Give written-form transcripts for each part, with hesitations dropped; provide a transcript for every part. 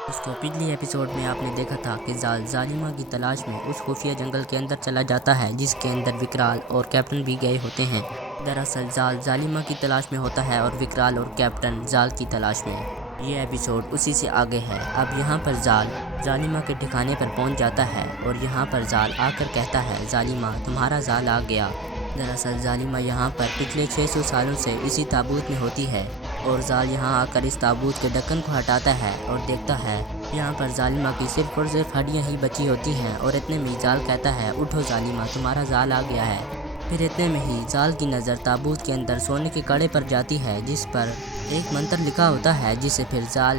दोस्तों, पिछली एपिसोड में आपने देखा था कि जाल जालिमा की तलाश में उस खुफिया जंगल के अंदर चला जाता है जिसके अंदर विकराल और कैप्टन भी गए होते हैं। दरअसल जाल जालिमा की तलाश में होता है और विकराल और कैप्टन जाल की तलाश में। ये एपिसोड उसी से आगे है। अब यहाँ पर जाल जालिमा के ठिकाने पर पहुँच जाता है और यहाँ पर जाल आकर कहता है, जालिमा तुम्हारा जाल आ गया। दरअसल जालिमा यहाँ पर पिछले 600 सालों से इसी ताबूत में होती है और जाल यहाँ आकर इस ताबूत के ढक्कन को हटाता है और देखता है यहाँ पर जालिमा की सिर्फ और सिर्फ हड्डियाँ ही बची होती हैं। और इतने में ही जाल कहता है, उठो जालिमा तुम्हारा जाल आ गया है। फिर इतने में ही जाल की नज़र ताबूत के अंदर सोने के कड़े पर जाती है जिस पर एक मंत्र लिखा होता है, जिसे फिर जाल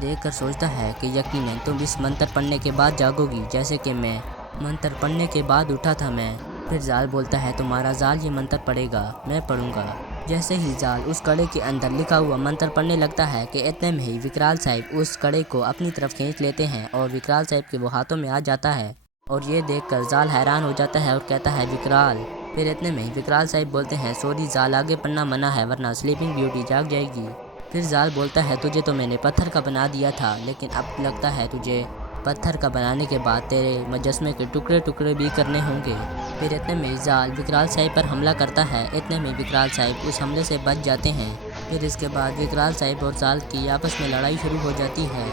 देखकर सोचता है कि यकीनन तुम इस मंत्र पढ़ने के बाद जागोगी, जैसे कि मैं मंत्र पढ़ने के बाद उठा था मैं। फिर जाल बोलता है, तुम्हारा जाल ये मंत्र पढ़ेगा, मैं पढ़ूंगा। जैसे ही जाल उस कड़े के अंदर लिखा हुआ मंत्र पढ़ने लगता है कि इतने में ही विकराल साहब उस कड़े को अपनी तरफ खींच लेते हैं और विकराल साहब के वो हाथों में आ जाता है। और ये देखकर जाल हैरान हो जाता है और कहता है, विकराल। फिर इतने में ही विकराल साहब बोलते हैं, सॉरी जाल, आगे पढ़ना मना है वरना स्लीपिंग ब्यूटी जाग जाएगी। फिर जाल बोलता है, तुझे तो मैंने पत्थर का बना दिया था, लेकिन अब लगता है तुझे पत्थर का बनाने के बाद तेरे मुजस्मे के टुकड़े टुकड़े भी करने होंगे। फिर इतने में जाल विकराल साहब पर हमला करता है। इतने में विकराल साहब उस हमले से बच जाते हैं। फिर इसके बाद विकराल साहब और जाल की आपस में लड़ाई शुरू हो जाती है।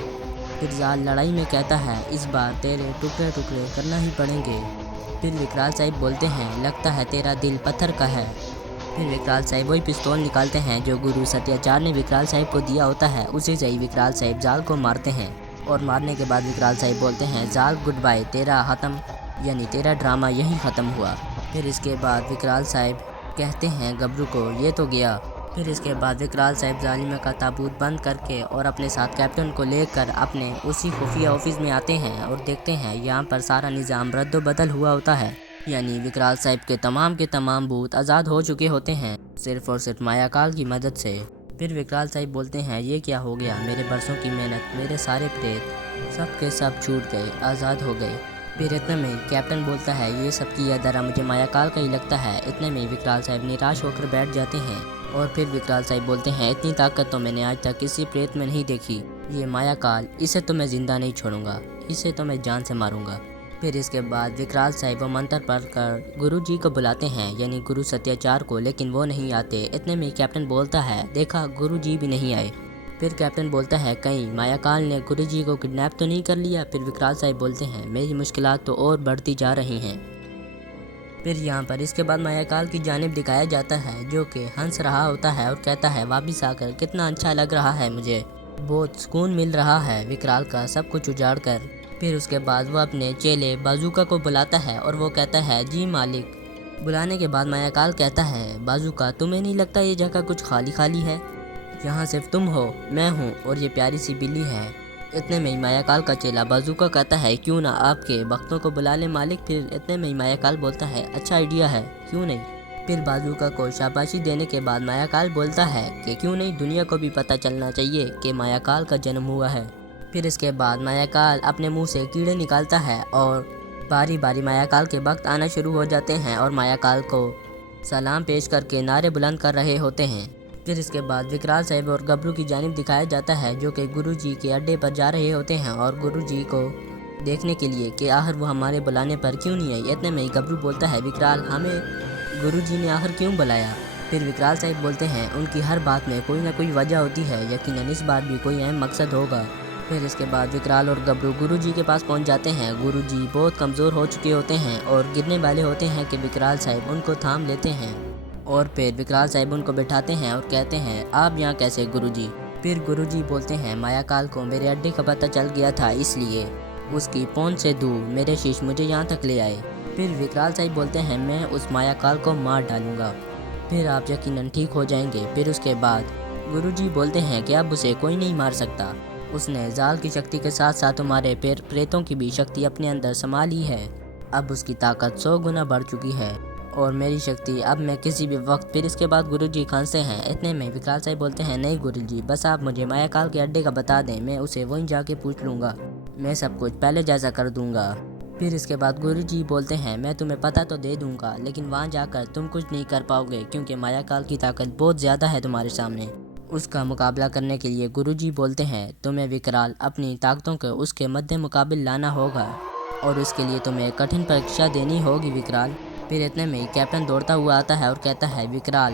फिर जाल लड़ाई में कहता है, इस बार तेरे टुकड़े टुकड़े करना ही पड़ेंगे। फिर विकराल साहब बोलते हैं, लगता है तेरा दिल पत्थर का है। फिर विकराल साहब वही पिस्तौल निकालते हैं जो गुरु सत्याचार्य ने विकराल साहब को दिया होता है। उसी से ही विकराल साहब जाल को मारते हैं और मारने के बाद विकराल साहब बोलते हैं, जाल गुड बाय, तेरा ख़त्म, यानी तेरा ड्रामा यहीं ख़त्म हुआ। फिर इसके बाद विकराल साहब कहते हैं गबरू को, ये तो गया। फिर इसके बाद विकराल साहब जालिमा का ताबूत बंद करके और अपने साथ कैप्टन को लेकर अपने उसी खुफिया ऑफिस में आते हैं और देखते हैं यहाँ पर सारा निज़ाम रद्द-बदल हुआ होता है, यानी विकराल साहब के तमाम भूत आज़ाद हो चुके होते हैं सिर्फ और सिर्फ मायाकाल की मदद से। फिर विकराल साहब बोलते हैं, ये क्या हो गया, मेरे बरसों की मेहनत, मेरे सारे प्रेत सब के सब छूट गए, आज़ाद हो गए। फिर इतने में कैप्टन बोलता है, ये सब किया दरा मुझे मायाकाल का ही लगता है। इतने में विकराल साहब निराश होकर बैठ जाते हैं और फिर विकराल साहब बोलते हैं, इतनी ताकत तो मैंने आज तक किसी प्रेत में नहीं देखी, ये मायाकाल, इसे तो मैं ज़िंदा नहीं छोड़ूंगा, इसे तो मैं जान से मारूंगा। फिर इसके बाद विकराल साहब वो मंत्र पढ़कर गुरु जी को बुलाते हैं, यानी गुरु सत्याचार्य को, लेकिन वो नहीं आते। इतने में कैप्टन बोलता है, देखा गुरु जी भी नहीं आए। फिर कैप्टन बोलता है, कहीं मायाकाल ने गुरु जी को किडनैप तो नहीं कर लिया। फिर विकराल साहब बोलते हैं, मेरी मुश्किलात तो और बढ़ती जा रही हैं। फिर यहाँ पर इसके बाद मायाकाल की जानिब दिखाया जाता है जो कि हंस रहा होता है और कहता है, वापस आकर कितना अच्छा लग रहा है, मुझे बहुत सुकून मिल रहा है विकराल का सब कुछ उजाड़ कर। फिर उसके बाद वो अपने चेले बाजूका को बुलाता है और वो कहता है, जी मालिक। बुलाने के बाद मायाकाल कहता है, बाजूका तुम्हें नहीं लगता ये जगह कुछ खाली खाली है, यहाँ सिर्फ तुम हो, मैं हूँ और ये प्यारी सी बिल्ली है। इतने में ही मायाकाल का चेला बाजूका कहता है, क्यों ना आपके भक्तों को बुला ले मालिक। फिर इतने में ही मायाकाल बोलता है, अच्छा आइडिया है, क्यों नहीं। फिर बाजूका को शाबाशी देने के बाद मायाकाल बोलता है कि क्यों नहीं, दुनिया को भी पता चलना चाहिए कि मायाकाल का जन्म हुआ है। फिर इसके बाद मायाकाल अपने मुंह से कीड़े निकालता है और बारी बारी मायाकाल के वक्त आना शुरू हो जाते हैं और मायाकाल को सलाम पेश करके नारे बुलंद कर रहे होते हैं। फिर इसके बाद विकराल साहब और गबरू की जानिब दिखाया जाता है जो कि गुरुजी के अड्डे पर जा रहे होते हैं और गुरुजी को देखने के लिए कि आखिर वो हमारे बुलाने पर क्यों नहीं आई। इतने में ही गबरू बोलता है, विकराल, हमें गुरुजी ने आखिर क्यों बुलाया। फिर विकराल साहब बोलते हैं, उनकी हर बात में कोई ना कोई वजह होती है, यकीनन इस बार भी कोई अहम मकसद होगा। फिर इसके बाद विकराल और गबरू गुरुजी के पास पहुंच जाते हैं। गुरुजी बहुत कमज़ोर हो चुके होते हैं और गिरने वाले होते हैं कि विकराल साहब उनको थाम लेते हैं और फिर विकराल साहब उनको बैठाते हैं और कहते हैं, आप यहाँ कैसे गुरुजी। फिर गुरुजी बोलते हैं, मायाकाल को मेरे अड्डे का पता चल गया था, इसलिए उसकी पहुंच से दूर मेरे शिष्य मुझे यहाँ तक ले आए। फिर विकराल साहब बोलते हैं, मैं उस मायाकाल को मार डालूंगा, फिर आप यकीनन ठीक हो जाएंगे। फिर उसके बाद गुरुजी बोलते हैं कि अब उसे कोई नहीं मार सकता, उसने जाल की शक्ति के साथ साथ तुम्हारे प्रेतों की भी शक्ति अपने अंदर समा ली है। अब उसकी ताकत 100 गुना बढ़ चुकी है और मेरी शक्ति अब मैं किसी भी वक्त। फिर इसके बाद गुरुजी खांसते हैं। इतने में विकराल साहब बोलते हैं, नहीं गुरुजी, बस आप मुझे मायाकाल के अड्डे का बता दें, मैं उसे वहीं जाके पूछ लूँगा, मैं सब कुछ पहले जैसा कर दूँगा। फिर इसके बाद गुरुजी बोलते हैं, मैं तुम्हें पता तो दे दूँगा, लेकिन वहाँ जाकर तुम कुछ नहीं कर पाओगे क्योंकि मायाकाल की ताकत बहुत ज़्यादा है तुम्हारे सामने। उसका मुकाबला करने के लिए गुरुजी बोलते हैं तुम्हें विकराल अपनी ताकतों को उसके मद्दे मुकाबिल लाना होगा और उसके लिए तुम्हें कठिन परीक्षा देनी होगी विकराल। फिर इतने में ही कैप्टन दौड़ता हुआ आता है और कहता है विकराल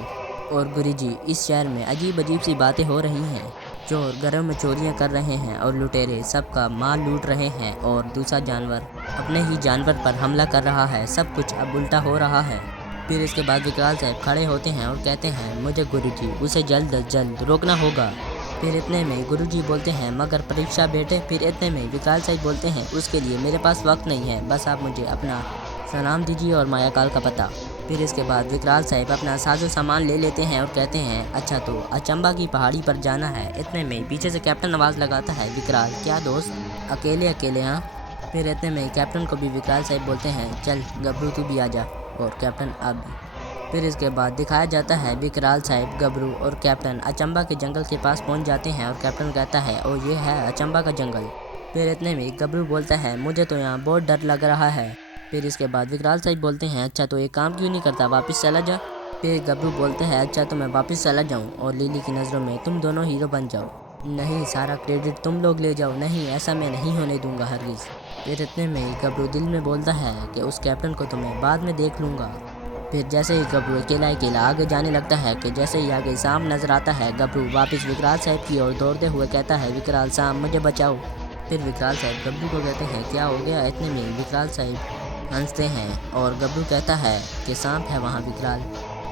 और गुरुजी इस शहर में अजीब अजीब सी बातें हो रही हैं। चोर घरों में चोरियां कर रहे हैं और लुटेरे सबका माल लूट रहे हैं और दूसरा जानवर अपने ही जानवर पर हमला कर रहा है। सब कुछ अब उल्टा हो रहा है। फिर इसके बाद विकराल साहब खड़े होते हैं और कहते हैं मुझे गुरुजी उसे जल्द अज जल्द रोकना होगा। फिर इतने में गुरुजी बोलते हैं मगर परीक्षा बेटे। फिर इतने में विकराल साहब बोलते हैं उसके लिए मेरे पास वक्त नहीं है, बस आप मुझे अपना सलाम दीजिए और मायाकाल का पता। फिर इसके बाद विकराल साहब अपना साजो सामान ले लेते हैं और कहते हैं अच्छा तो अचंबा की पहाड़ी पर जाना है। इतने में पीछे से कैप्टन आवाज़ लगाता है विकराल क्या दोस्त अकेले अकेले हाँ। फिर इतने में कैप्टन को भी विकराल साहब बोलते हैं चल गबरू तू भी आ जा और कैप्टन आप भी। फिर इसके बाद दिखाया जाता है विकराल साहब गबरू और कैप्टन अचंबा के जंगल के पास पहुंच जाते हैं और कैप्टन कहता है ओ ये है अचंबा का जंगल। फिर इतने में गबरू बोलता है मुझे तो यहाँ बहुत डर लग रहा है। फिर इसके बाद विकराल साहब बोलते हैं अच्छा तो एक काम क्यों नहीं करता वापस चला जा। फिर गबरू बोलते हैं अच्छा तो मैं वापस चला जाऊँ और लिली की नज़रों में तुम दोनों हीरो बन जाओ। नहीं सारा क्रेडिट तुम लोग ले जाओ, नहीं ऐसा मैं नहीं होने दूंगा हरगिज़। फिर इतने में ही गबरू दिल में बोलता है कि उस कैप्टन को तो मैं बाद में देख लूँगा। फिर जैसे ही गबरू अकेला आगे जाने लगता है कि जैसे ही आगे सांप नजर आता है गबरू वापस विकराल साहब की ओर दौड़ते हुए कहता है विकराल सांप मुझे बचाओ। फिर विकराल साहब गबरू को कहते हैं क्या हो गया। इतने में विकराल साहब हंसते हैं और गबरू कहता है कि सांप है वहाँ विकराल।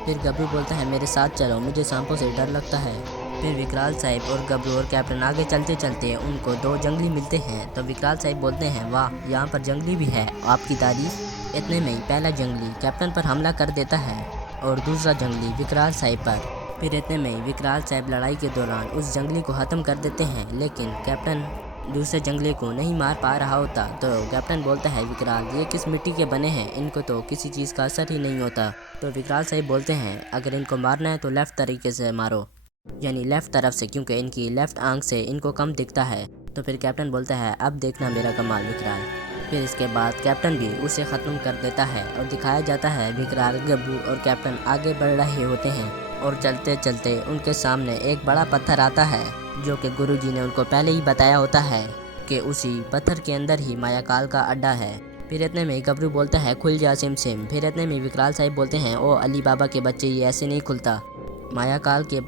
फिर गबरू बोलता है मेरे साथ चलो मुझे सांपों से डर लगता है। फिर विकराल साहब और गबरू और कैप्टन आगे चलते चलते उनको दो जंगली मिलते हैं तो विकराल साहब बोलते हैं वाह यहाँ पर जंगली भी है आपकी तारीफ। इतने में ही पहला जंगली कैप्टन पर हमला कर देता है और दूसरा जंगली विकराल साहब पर। फिर इतने में ही विकराल साहब लड़ाई के दौरान उस जंगली को ख़त्म कर देते हैं लेकिन कैप्टन दूसरे जंगली को नहीं मार पा रहा होता तो कैप्टन बोलता है विकराल ये किस मिट्टी के बने हैं, इनको तो किसी चीज़ का असर ही नहीं होता। तो विकराल साहब बोलते हैं अगर इनको मारना है तो लेफ़्ट तरीके से मारो, यानी लेफ़्ट तरफ से, क्योंकि इनकी लेफ़्ट आंख से इनको कम दिखता है। तो फिर कैप्टन बोलता है अब देखना मेरा कमाल विकराल। फिर इसके बाद कैप्टन भी उसे ख़त्म कर देता है और दिखाया जाता है विकराल गबरू और कैप्टन आगे बढ़ रहे होते हैं और चलते चलते उनके सामने एक बड़ा पत्थर आता है जो कि गुरुजी ने उनको पहले ही बताया होता है कि उसी पत्थर के अंदर ही मायाकाल का अड्डा है। फिर इतने में गबरू बोलता है खुल जा सिम सिम। फिर इतने में विकराल साहब बोलते हैं ओ अली बाबा के बच्चे ये ऐसे नहीं खुलता, मायाकाल के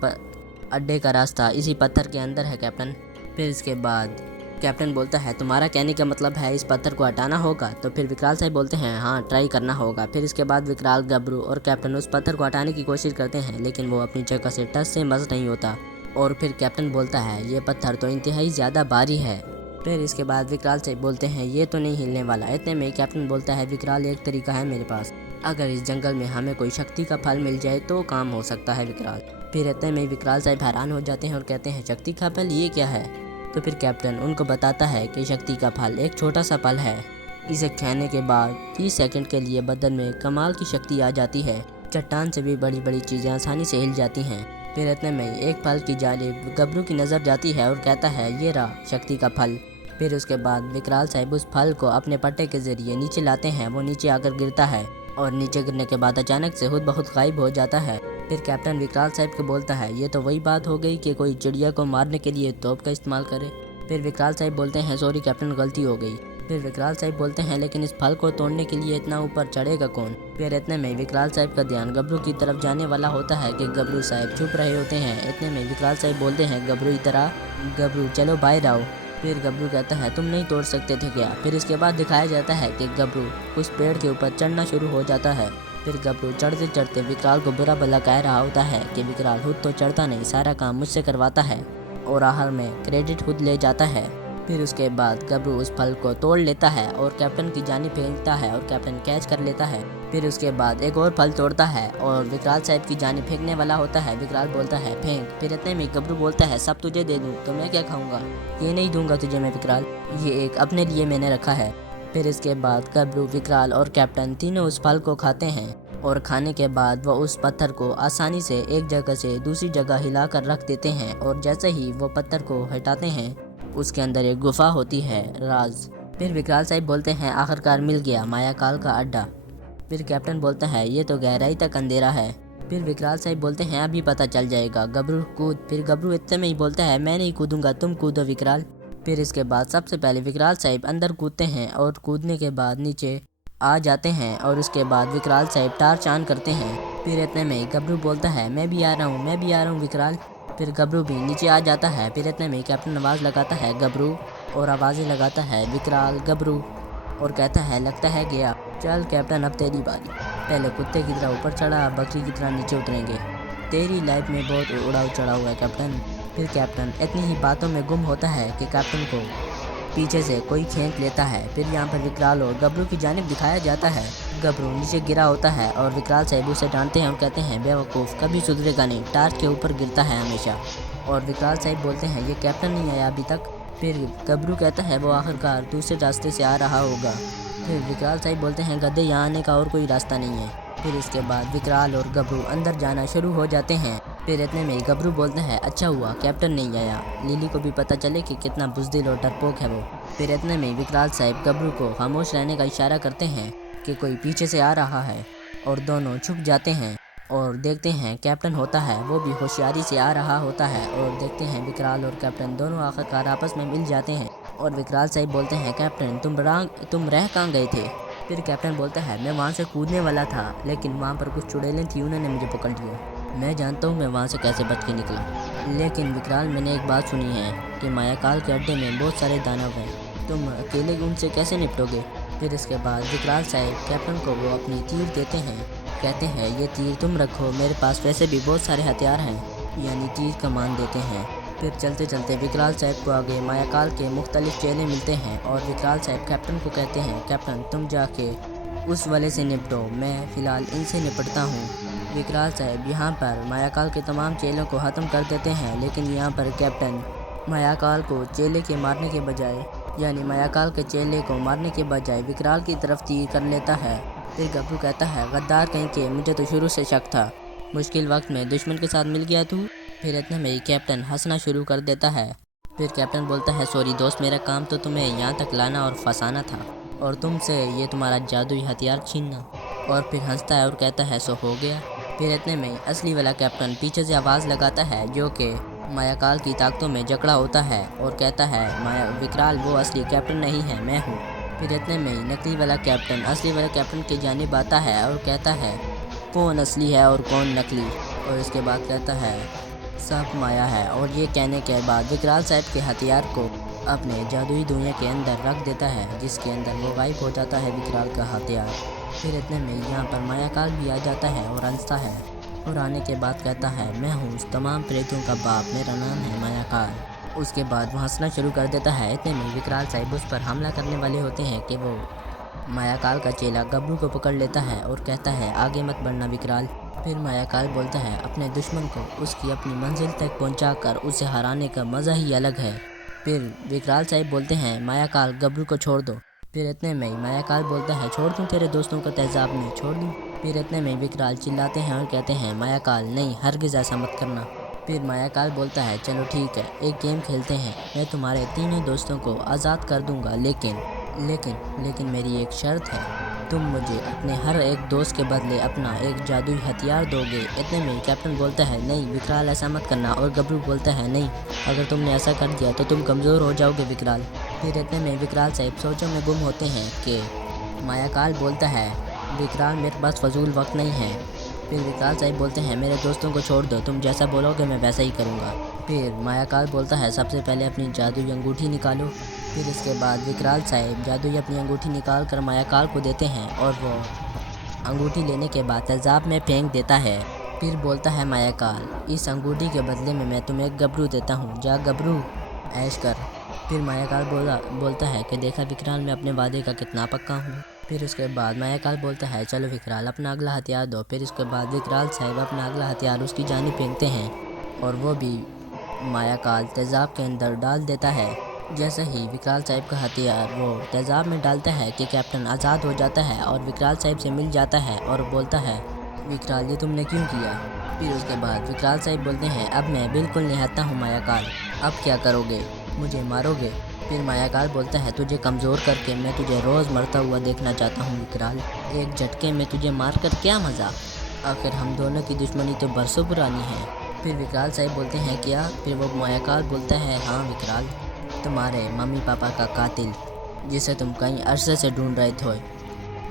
अड्डे का रास्ता इसी पत्थर के अंदर है कैप्टन। फिर इसके बाद कैप्टन बोलता है तुम्हारा कहने का मतलब है इस पत्थर को हटाना होगा। तो फिर विकराल साहब बोलते हैं हाँ ट्राई करना होगा। फिर इसके बाद विकराल गबरू और कैप्टन उस पत्थर को हटाने की कोशिश करते हैं लेकिन वो अपनी जगह से टच से मस नहीं होता और फिर कैप्टन बोलता है ये पत्थर तो इंतहाई ज़्यादा भारी है। फिर इसके बाद विकराल साहब बोलते हैं ये तो नहीं हिलने वाला। इतने में कैप्टन बोलता है विकराल एक तरीका है मेरे पास, अगर इस जंगल में हमें कोई शक्ति का फल मिल जाए तो काम हो सकता है विकराल। फिर इतने में विकराल साहब हैरान हो जाते हैं और कहते हैं शक्ति का फल ये क्या है। तो फिर कैप्टन उनको बताता है कि शक्ति का फल एक छोटा सा फल है, इसे खाने के बाद 30 सेकंड के लिए बदन में कमाल की शक्ति आ जाती है, चट्टान से भी बड़ी बड़ी चीज़ें आसानी से हिल जाती हैं। फिर इतने में एक फल की जानिब गबरू की नज़र जाती है और कहता है ये रहा शक्ति का फल। फिर उसके बाद विकराल साहब उस फल को अपने पट्टे के ज़रिए नीचे लाते हैं, वो नीचे आकर गिरता है और नीचे गिरने के बाद अचानक से खुद बहुत गायब हो जाता है। फिर कैप्टन विकराल साहब को बोलता है ये तो वही बात हो गई कि कोई चिड़िया को मारने के लिए तोप का इस्तेमाल करे। फिर विकराल साहब बोलते हैं सॉरी कैप्टन गलती हो गई। फिर विकराल साहब बोलते हैं लेकिन इस फल को तोड़ने के लिए इतना ऊपर चढ़ेगा कौन। फिर इतने में विकराल साहब का ध्यान गबरू की तरफ जाने वाला होता है कि गबरू साहब छुप रहे होते हैं। इतने में विकराल साहब बोलते हैं गबरू इधर आ, गबरू चलो बाहर आओ। फिर गबरू कहता है तुम नहीं तोड़ सकते थे क्या। फिर इसके बाद दिखाया जाता है कि गबरू उस पेड़ के ऊपर चढ़ना शुरू हो जाता है। फिर गबरू चढ़ते चढ़ते विकराल को बुरा भला कह रहा होता है कि विकराल खुद तो चढ़ता नहीं, सारा काम मुझसे करवाता है और आखिर में क्रेडिट खुद ले जाता है। फिर उसके बाद गबरू उस फल को तोड़ लेता है और कैप्टन की जानी फेंकता है और कैप्टन कैच कर लेता है। फिर उसके बाद एक और फल तोड़ता है और विकराल साहब की जानी फेंकने वाला होता है। विकराल बोलता है फेंक। फिर इतने में गबरू बोलता है सब तुझे दे दूँ तो मैं क्या खाऊंगा, ये नहीं दूंगा तुझे मैं विकराल, ये एक अपने लिए मैंने रखा है। फिर इसके बाद गबरू विकराल और कैप्टन तीनों उस फल को खाते हैं और खाने के बाद वो उस पत्थर को आसानी से एक जगह से दूसरी जगह हिला कर रख देते हैं और जैसे ही वो पत्थर को हटाते हैं उसके अंदर एक गुफा होती है राज। फिर विकराल साहब बोलते हैं आखिरकार मिल गया मायाकाल का अड्डा। फिर कैप्टन बोलता है ये तो गहराई तक अंधेरा है, फिर विकराल साहब बोलते हैं अभी पता चल जाएगा, गबरू कूद। फिर गबरू इतने में ही बोलता है मैं नहीं कूदूंगा, तुम कूदो विकराल। फिर इसके बाद सबसे पहले विकराल साहब अंदर कूदते हैं और कूदने के बाद नीचे आ जाते हैं और उसके बाद विकराल साहब टार्च ऑन करते हैं। फिर इतने में ही गबरू बोलता है मैं भी आ रहा हूँ, मैं भी आ रहा हूँ विकराल। फिर गबरू भी नीचे आ जाता है। फिर इतने में ही कैप्टन आवाज़ लगाता है गबरू, और आवाज़ें लगाता है विकराल गबरू, और कहता है लगता है गया, चल कैप्टन अब तेरी बारी। पहले कुत्ते की तरह ऊपर चढ़ा, बकरी की तरह नीचे उतरेंगे, तेरी लाइफ में बहुत उड़ाव चढ़ाव है कैप्टन। फिर कैप्टन इतनी ही बातों में गुम होता है कि कैप्टन को पीछे से कोई खींच लेता है। फिर यहाँ पर विकराल और गबरू की जानिब दिखाया जाता है। गबरू नीचे गिरा होता है और विकराल साहब उसे डांटते हैं और कहते हैं बेवकूफ़, कभी सुधरेगा नहीं, टार्च के ऊपर गिरता है हमेशा। और विकराल साहब बोलते हैं ये कैप्टन नहीं आया अभी तक। फिर गबरू कहता है वो आखिरकार दूसरे रास्ते से आ रहा होगा। फिर विकराल साहब बोलते हैं गधे, यहाँ आने का और कोई रास्ता नहीं है। फिर इसके बाद विकराल और गबरू अंदर जाना शुरू हो जाते हैं। फिर इतने में गबरू बोलते हैं अच्छा हुआ कैप्टन नहीं आया, लिली को भी पता चले कि कितना बुज़दिल और डरपोक है वो। फिर इतने में विकराल साहब गबरू को खामोश रहने का इशारा करते हैं कि कोई पीछे से आ रहा है, और दोनों छुप जाते हैं और देखते हैं कैप्टन होता है, वो भी होशियारी से आ रहा होता है। और देखते हैं विकराल और कैप्टन दोनों आखिरकार आपस में मिल जाते हैं। और विकराल साहब बोलते हैं कैप्टन तुम रह कहाँ गए थे। फिर कैप्टन बोलता है मैं वहाँ से कूदने वाला था, लेकिन वहाँ पर कुछ चुड़ैलें थी, उन्होंने मुझे पकड़ लिया। मैं जानता हूँ मैं वहाँ से कैसे बच के निकला, लेकिन विकराल मैंने एक बात सुनी है कि मायाकाल के अड्डे में बहुत सारे दानव हैं, तुम अकेले उनसे कैसे निपटोगे। फिर इसके बाद विकराल साहब कैप्टन को वो अपनी तीर देते हैं, कहते हैं ये तीर तुम रखो, मेरे पास वैसे भी बहुत सारे हथियार हैं, यानी तीर कमान देते हैं। फिर चलते चलते विकराल साहब को आगे मायाकाल के मुख्तलिफ चेले मिलते हैं और विकराल साहब कैप्टन को कहते हैं कैप्टन तुम जाके उस वाले से निपटो, मैं फ़िलहाल इनसे निपटता हूँ। विकराल साहब यहाँ पर मायाकाल के तमाम चेलों को ख़त्म कर देते हैं, लेकिन यहाँ पर कैप्टन मायाकाल को चेले के मारने के बजाय, यानी मायाकाल के चेले को मारने के बजाय विकराल की तरफ तीर कर लेता है। फिर गब्बू कहता है गद्दार कहीं के, मुझे तो शुरू से शक था, मुश्किल वक्त में दुश्मन के साथ मिल गया तू। फिर इतने में ही कैप्टन हंसना शुरू कर देता है। फिर कैप्टन बोलता है सॉरी दोस्त, मेरा काम तो तुम्हें यहाँ तक लाना और फंसाना था, और तुमसे ये तुम्हारा जादुई हथियार छीनना। और फिर हंसता है और कहता है सो हो गया। फिर इतने में असली वाला कैप्टन पीछे से आवाज़ लगाता है, जो कि मायाकाल की ताकतों में जकड़ा होता है, और कहता है विकराल वो असली कैप्टन नहीं है, मैं हूँ। फिर इतने में ही नकली वाला कैप्टन असली वाले कैप्टन की जानिब आता है और कहता है कौन असली है और कौन नकली, और इसके बाद कहता है सब माया है। और ये कहने के बाद विकराल साहब के हथियार को अपने जादुई दुनिया के अंदर रख देता है, जिसके अंदर वो गायब हो जाता है विकराल का हथियार। फिर इतने में यहाँ पर मायाकाल भी आ जाता है और हंसता है, और आने के बाद कहता है मैं हूँ उस तमाम प्रेतों का बाप, मेरा नाम है मायाकाल। उसके बाद वो हंसना शुरू कर देता है। इतने में विकराल साहब उस पर हमला करने वाले होते हैं कि वो मायाकाल का चेला गब्बू को पकड़ लेता है और कहता है आगे मत बढ़ना विकराल। फिर मायाकाल बोलता है अपने दुश्मन को उसकी अपनी मंजिल तक पहुंचाकर उसे हराने का मज़ा ही अलग है। फिर विकराल साहब बोलते हैं मायाकाल गब्बू को छोड़ दो। फिर इतने में मायाकाल बोलता है छोड़ दूँ तेरे दोस्तों का तेजाब नहीं छोड़ दूँ। फिर इतने में विकराल चिल्लाते हैं और कहते हैं मायाकाल नहीं, हरगिज़ ऐसा मत करना। फिर मायाकाल बोलता है चलो ठीक है, एक गेम खेलते हैं, मैं तुम्हारे तीनों दोस्तों को आज़ाद कर दूंगा, लेकिन मेरी एक शर्त है, तुम मुझे अपने हर एक दोस्त के बदले अपना एक जादुई हथियार दोगे। इतने में कैप्टन बोलता है नहीं विकराल ऐसा मत करना, और गब्बू बोलता है नहीं, अगर तुमने ऐसा कर दिया तो तुम कमज़ोर हो जाओगे विकराल। फिर इतने में विकराल साहब सोचों में गुम होते हैं कि मायाकाल बोलता है विकराल मेरे पास फजूल वक्त नहीं है। फिर विकराल साहब बोलते हैं मेरे दोस्तों को छोड़ दो, तुम जैसा बोलोगे मैं वैसा ही करूँगा। फिर मायाकाल बोलता है सबसे पहले अपनी जादुई अंगूठी निकालो। फिर इसके बाद विकराल साहब जादुई अपनी अंगूठी निकाल कर मायाकाल को देते हैं, और वो अंगूठी लेने के बाद तेजाब में फेंक देता है। फिर बोलता है मायाकाल इस अंगूठी के बदले में मैं तुम्हें गबरू देता हूँ, जा गबरू ऐश कर। फिर मायाकाल बोलता है कि देखा विकराल मैं अपने वादे का कितना पक्का हूँ। फिर उसके बाद मायाकाल बोलता है चलो विकराल अपना अगला हथियार दो। फिर उसके बाद विकराल साहब अपना अगला हथियार उसकी जानिब फेंकते हैं, और वो भी मायाकाल तेजाब के अंदर डाल देता है। जैसे ही विकराल साहब का हथियार वो तेजाब में डालता है कि कैप्टन आज़ाद हो जाता है और विकराल साहब से मिल जाता है और बोलता है विकराल ये तुमने क्यों किया। फिर उसके बाद विकराल साहब बोलते हैं अब मैं बिल्कुल निहत्था हूँ मायाकाल, अब क्या करोगे, मुझे मारोगे। फिर मायाकाल बोलता है तुझे कमज़ोर करके मैं तुझे रोज़ मरता हुआ देखना चाहता हूँ विकराल, एक झटके में तुझे मार कर क्या मज़ा। आखिर हम दोनों की दुश्मनी तो बरसों पुरानी है। फिर विकराल साहब बोलते हैं क्या? फिर वो मायाकाल बोलता है हाँ विकराल, तुम्हारे मम्मी पापा का कातिल जिसे तुम कई अरसे से ढूंढ रहे थे,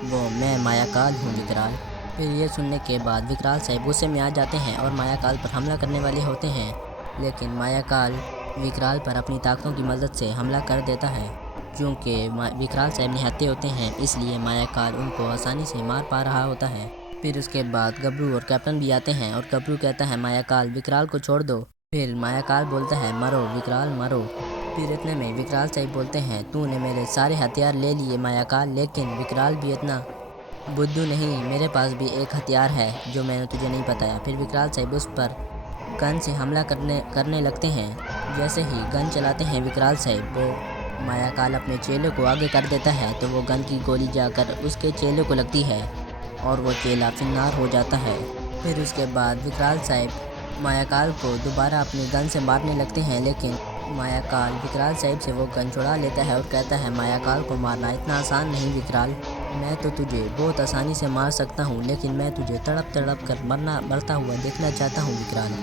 वो मैं मायाकाल हूँ विकराल। फिर ये सुनने के बाद विकराल साहब गुस्से में आ जाते हैं और मायाकाल पर हमला करने वाले होते हैं, लेकिन मायाकाल विकराल पर अपनी ताकतों की मदद से हमला कर देता है। क्योंकि विकराल साहब निहत्थे होते हैं, इसलिए मायाकाल उनको आसानी से मार पा रहा होता है। फिर उसके बाद गबरू और कैप्टन भी आते हैं और गबरू कहता है मायाकाल विकराल को छोड़ दो। फिर मायाकाल बोलता है मरो विकराल मरो। फिर इतने में विकराल साहब बोलते हैं तूने मेरे सारे हथियार ले लिए मायाकाल, लेकिन विकराल भी इतना बुद्धू नहीं, मेरे पास भी एक हथियार है जो मैंने तुझे नहीं बताया। फिर विकराल साहब उस पर गन से हमला करने लगते हैं। जैसे ही गन चलाते हैं विकराल साहब, वो मायाकाल अपने चेले को आगे कर देता है तो वो गन की गोली जाकर उसके चेले को लगती है और वो चेला फिन्नार हो जाता है। फिर उसके बाद विकराल साहब मायाकाल को दोबारा अपनी गन से मारने लगते हैं, लेकिन मायाकाल विकराल साहब से वो गन छुड़ा लेता है और कहता है मायाकाल को मारना इतना आसान नहीं विकराल, मैं तो तुझे बहुत आसानी से मार सकता हूँ, लेकिन मैं तुझे तड़प तड़प कर मरता हुआ देखना चाहता हूँ विकराल।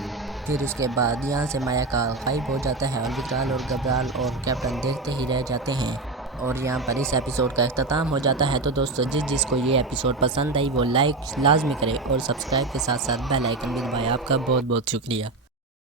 फिर उसके बाद यहाँ से मायाकाल गायब हो जाता है और विकराल और गबराल और कैप्टन देखते ही रह जाते हैं और यहाँ पर इस एपिसोड का अख्ताम हो जाता है। तो दोस्तों जिसको ये एपिसोड पसंद आई वो लाइक लाजमी करे और सब्सक्राइब के साथ साथ बेल आइकन भी दबाए। आपका बहुत बहुत शुक्रिया।